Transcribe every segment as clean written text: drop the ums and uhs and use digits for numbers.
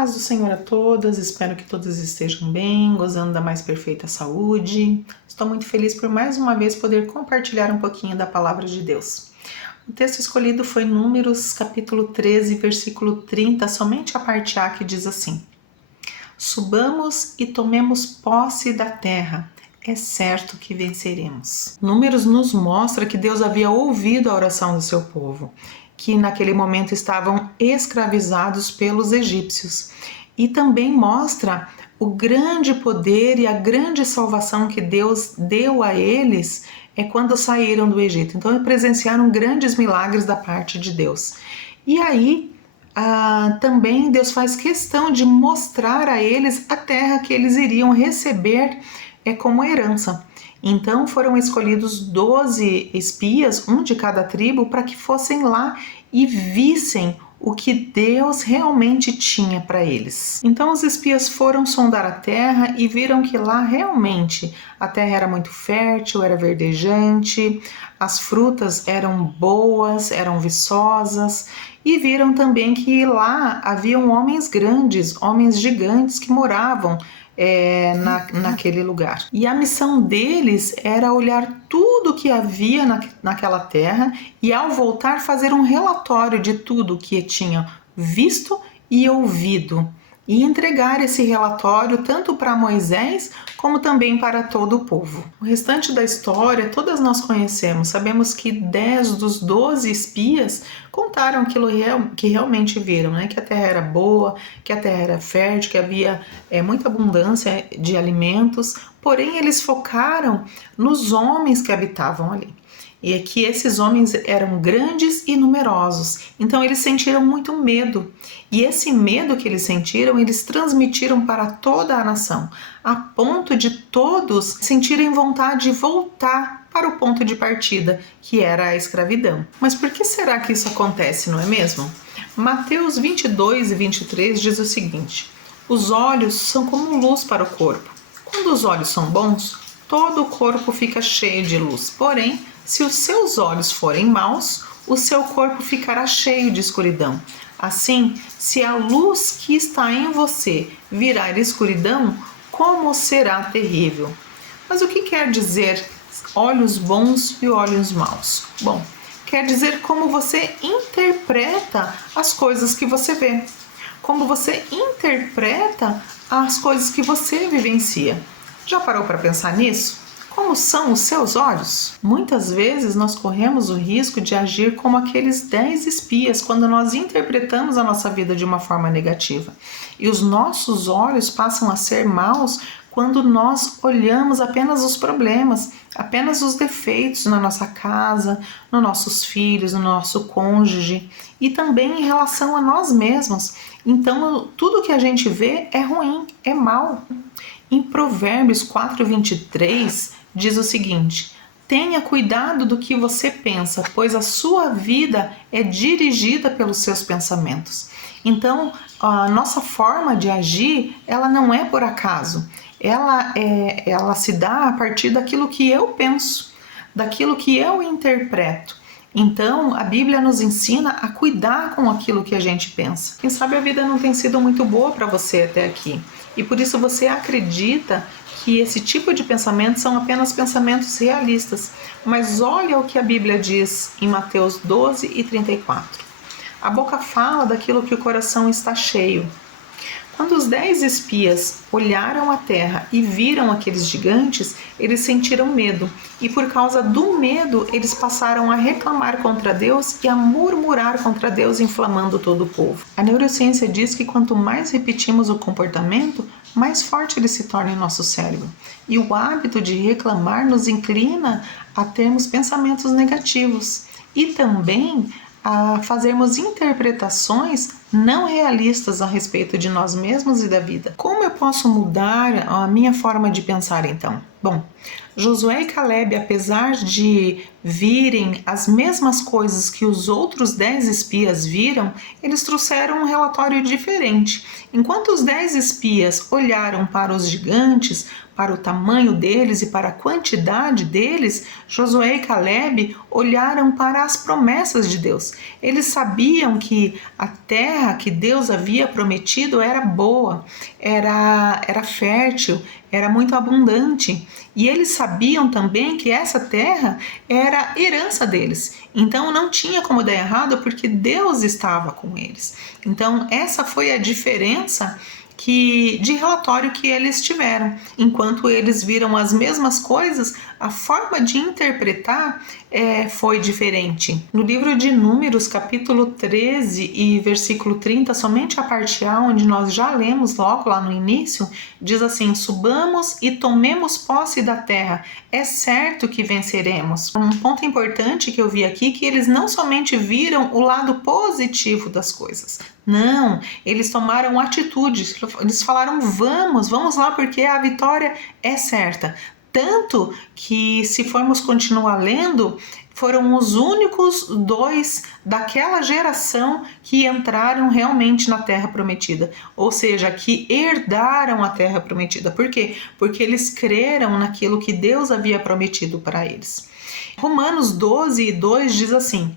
Paz do Senhor a todas, espero que todas estejam bem, gozando da mais perfeita saúde. Estou muito feliz por mais uma vez poder compartilhar um pouquinho da palavra de Deus. O texto escolhido foi Números capítulo 13, versículo 30, somente a parte A, que diz assim: Subamos e tomemos posse da terra, é certo que venceremos. Números nos mostra que Deus havia ouvido a oração do seu povo, que naquele momento estavam escravizados pelos egípcios. E também mostra o grande poder e a grande salvação que Deus deu a eles quando saíram do Egito. Então, presenciaram grandes milagres da parte de Deus. E aí, também Deus faz questão de mostrar a eles a terra que eles iriam receber como herança. Então foram escolhidos 12 espias, um de cada tribo, para que fossem lá e vissem o que Deus realmente tinha para eles. Então os espias foram sondar a terra e viram que lá realmente a terra era muito fértil, era verdejante, as frutas eram boas, eram viçosas, e viram também que lá haviam homens grandes, homens gigantes que moravam naquele lugar. E a missão deles era olhar tudo que havia naquela terra e, ao voltar, fazer um relatório de tudo que tinham visto e ouvido, e entregar esse relatório tanto para Moisés como também para todo o povo. O restante da história todas nós conhecemos. Sabemos que 10 dos 12 espias contaram aquilo que realmente viram, né? Que a terra era boa, que a terra era fértil, que havia muita abundância de alimentos, porém eles focaram nos homens que habitavam ali. E que esses homens eram grandes e numerosos, então eles sentiram muito medo. E esse medo que eles sentiram, eles transmitiram para toda a nação, a ponto de todos sentirem vontade de voltar para o ponto de partida, que era a escravidão. Mas por que será que isso acontece, não é mesmo? Mateus 22 e 23 diz o seguinte: os olhos são como luz para o corpo. Quando os olhos são bons, todo o corpo fica cheio de luz. Porém, se os seus olhos forem maus, o seu corpo ficará cheio de escuridão. Assim, se a luz que está em você virar escuridão, como será terrível? Mas o que quer dizer olhos bons e olhos maus? Bom, quer dizer como você interpreta as coisas que você vê, como você interpreta as coisas que você vivencia. Já parou para pensar nisso? Como são os seus olhos? Muitas vezes nós corremos o risco de agir como aqueles 10 espias quando nós interpretamos a nossa vida de uma forma negativa. E os nossos olhos passam a ser maus quando nós olhamos apenas os problemas, apenas os defeitos na nossa casa, nos nossos filhos, no nosso cônjuge e também em relação a nós mesmos. Então, tudo que a gente vê é ruim, é mal. Em Provérbios 4:23 diz o seguinte: tenha cuidado do que você pensa, pois a sua vida é dirigida pelos seus pensamentos. Então, a nossa forma de agir, ela não é por acaso. Ela se dá a partir daquilo que eu penso, daquilo que eu interpreto. Então, a Bíblia nos ensina a cuidar com aquilo que a gente pensa. Quem sabe a vida não tem sido muito boa para você até aqui, e por isso você acredita que esse tipo de pensamentos são apenas pensamentos realistas. Mas olha o que a Bíblia diz em Mateus 12:34. A boca fala daquilo que o coração está cheio. Quando os 10 espias olharam a terra e viram aqueles gigantes, eles sentiram medo. E por causa do medo, eles passaram a reclamar contra Deus e a murmurar contra Deus, inflamando todo o povo. A neurociência diz que quanto mais repetimos o comportamento, mais forte ele se torna em nosso cérebro. E o hábito de reclamar nos inclina a termos pensamentos negativos e também a fazermos interpretações não realistas a respeito de nós mesmos e da vida. Como eu posso mudar a minha forma de pensar então? Bom, Josué e Caleb, apesar de virem as mesmas coisas que os outros 10 espias viram, eles trouxeram um relatório diferente. Enquanto os 10 espias olharam para os gigantes, para o tamanho deles e para a quantidade deles, Josué e Caleb olharam para as promessas de Deus. Eles sabiam que a terra terra que Deus havia prometido era boa, era fértil, era muito abundante. E eles sabiam também que essa terra era herança deles. Então não tinha como dar errado porque Deus estava com eles. Então essa foi a diferença de relatório que eles tiveram. Enquanto eles viram as mesmas coisas, a forma de interpretar foi diferente. No livro de Números, capítulo 13 e versículo 30, somente a parte A, onde nós já lemos logo lá no início, diz assim: subamos e tomemos posse da terra, é certo que venceremos. Um ponto importante que eu vi aqui, que eles não somente viram o lado positivo das coisas, não, eles tomaram atitudes, eles falaram vamos lá porque a vitória é certa. Tanto que, se formos continuar lendo, foram os únicos 2 daquela geração que entraram realmente na Terra Prometida, ou seja, que herdaram a Terra Prometida. Por quê? Porque eles creram naquilo que Deus havia prometido para eles. Romanos 12:2 diz assim: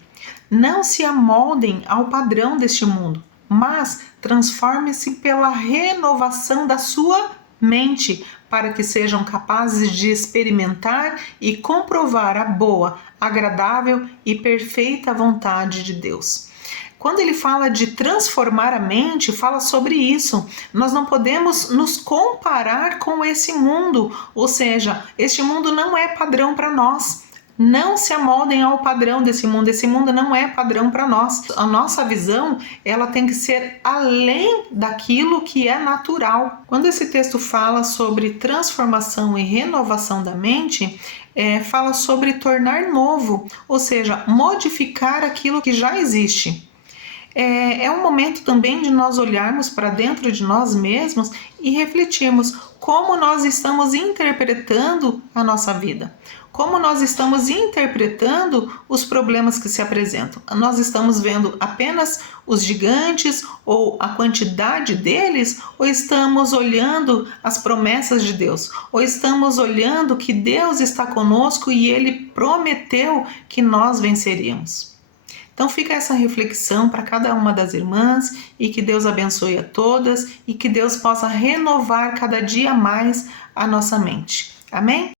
não se amoldem ao padrão deste mundo, mas transforme-se pela renovação da sua mente, para que sejam capazes de experimentar e comprovar a boa, agradável e perfeita vontade de Deus. Quando ele fala de transformar a mente, fala sobre isso. Nós não podemos nos comparar com esse mundo, ou seja, este mundo não é padrão para nós. Não se amoldem ao padrão desse mundo. Esse mundo não é padrão para nós. A nossa visão, ela tem que ser além daquilo que é natural. Quando esse texto fala sobre transformação e renovação da mente, fala sobre tornar novo, ou seja, modificar aquilo que já existe. É um momento também de nós olharmos para dentro de nós mesmos e refletirmos como nós estamos interpretando a nossa vida, como nós estamos interpretando os problemas que se apresentam. Nós estamos vendo apenas os gigantes ou a quantidade deles, ou estamos olhando as promessas de Deus, ou estamos olhando que Deus está conosco e Ele prometeu que nós venceríamos. Então fica essa reflexão para cada uma das irmãs e que Deus abençoe a todas e que Deus possa renovar cada dia mais a nossa mente. Amém?